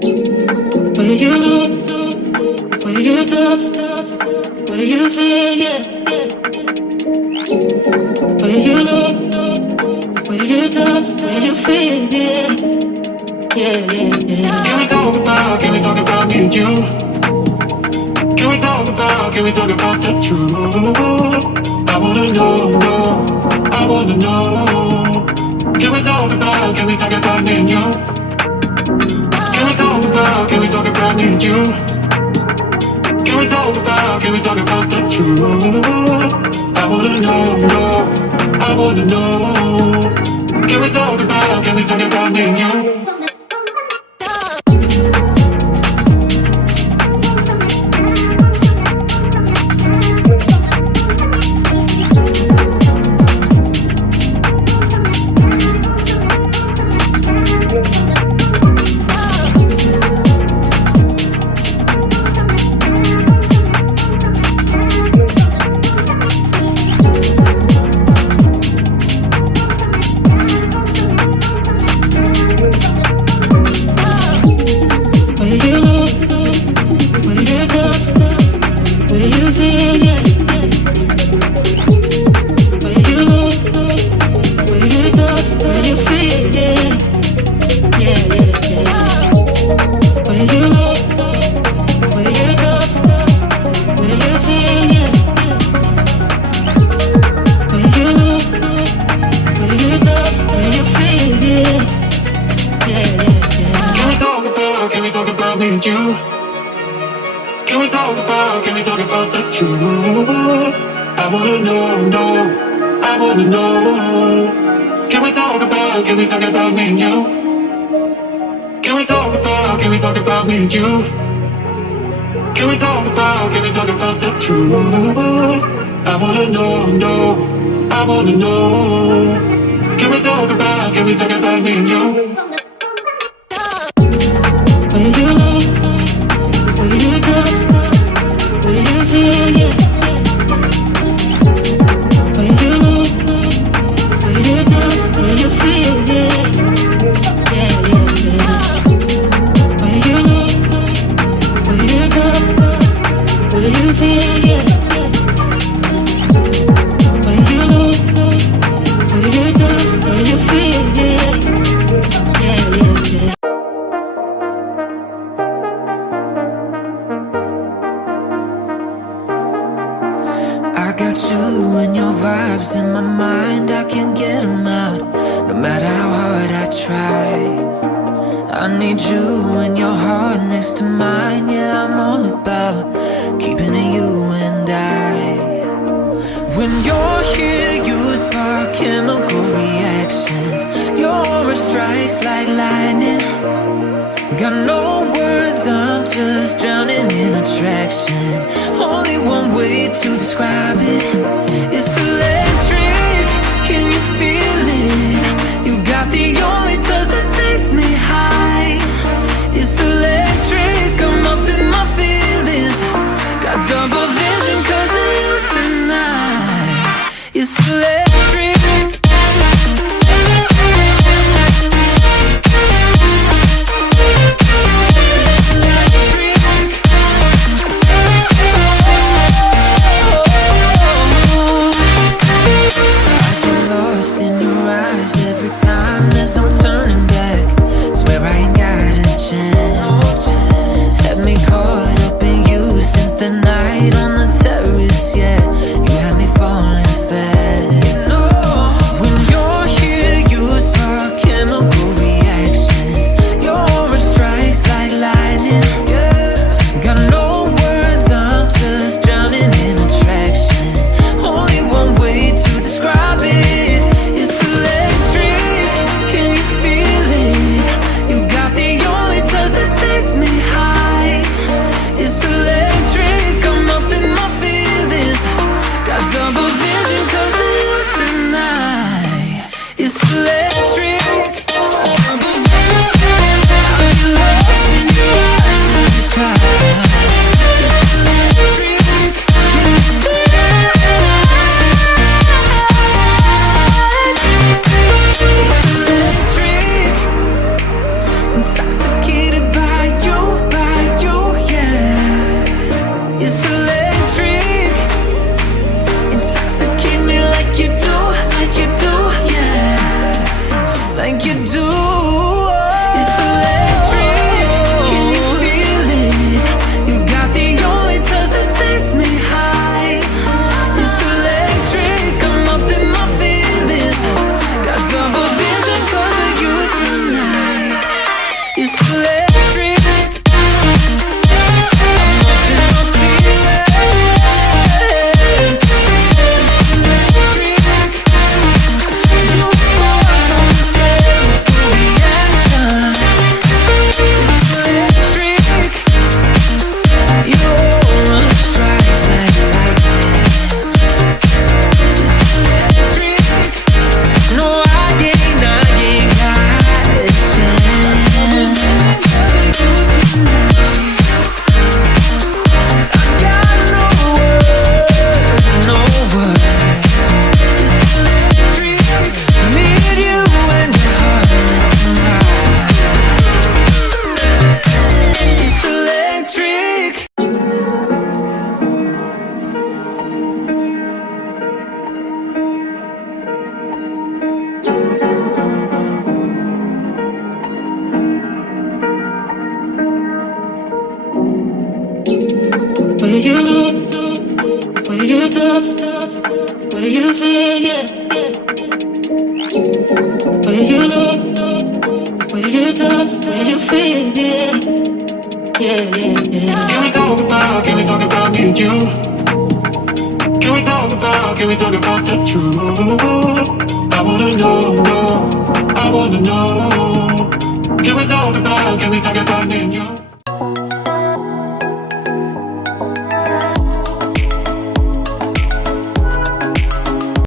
Where you look, where you touch, where you feel, yeah. Where you look, where you touch, where you feel, yeah. Yeah, yeah, yeah. Can we talk about me and you? Can we talk about the truth? I wanna know, I wanna know. Can we talk about me and you? Can we talk about me and you? Can we talk about the truth? I wanna know, I wanna know. Can we talk about me and you? Can we talk about the truth? I wanna know, I wanna know. Can we talk about me and you? Can we talk about me and you? Can we talk about the truth? I wanna know, I wanna know. Can we talk about me and you? Where you look, where you touch, where you feel, yeah. Where you look, where you touch, where you feel, yeah. Yeah, yeah, yeah. Where you look, where you touch, where you feel, yeah. Where you look, where you touch, where you feel, yeah. Yeah, yeah, yeah. I got you and your vibes in my mind, I can't get them out, no matter how hard I try. I need you and your heart next to mine, yeah, I'm all about keeping it you and I. When you're here, you spark chemical reactions, your aura strikes like lightning. Got no words, I'm just drowning in attraction. Only one way to describe it. It's electric, can you feel it? You got the only touch that takes me high. It's electric, I'm up in my feelings. Got double vision 'cause of you tonight. It's electric. way you look, way you touch, way you feel, yeah. Way you look, way you touch, way you feel, yeah. Yeah, yeah, yeah. Can we talk about me and you? Can we talk about the truth? I wanna know, I wanna know. Can we talk about me and you?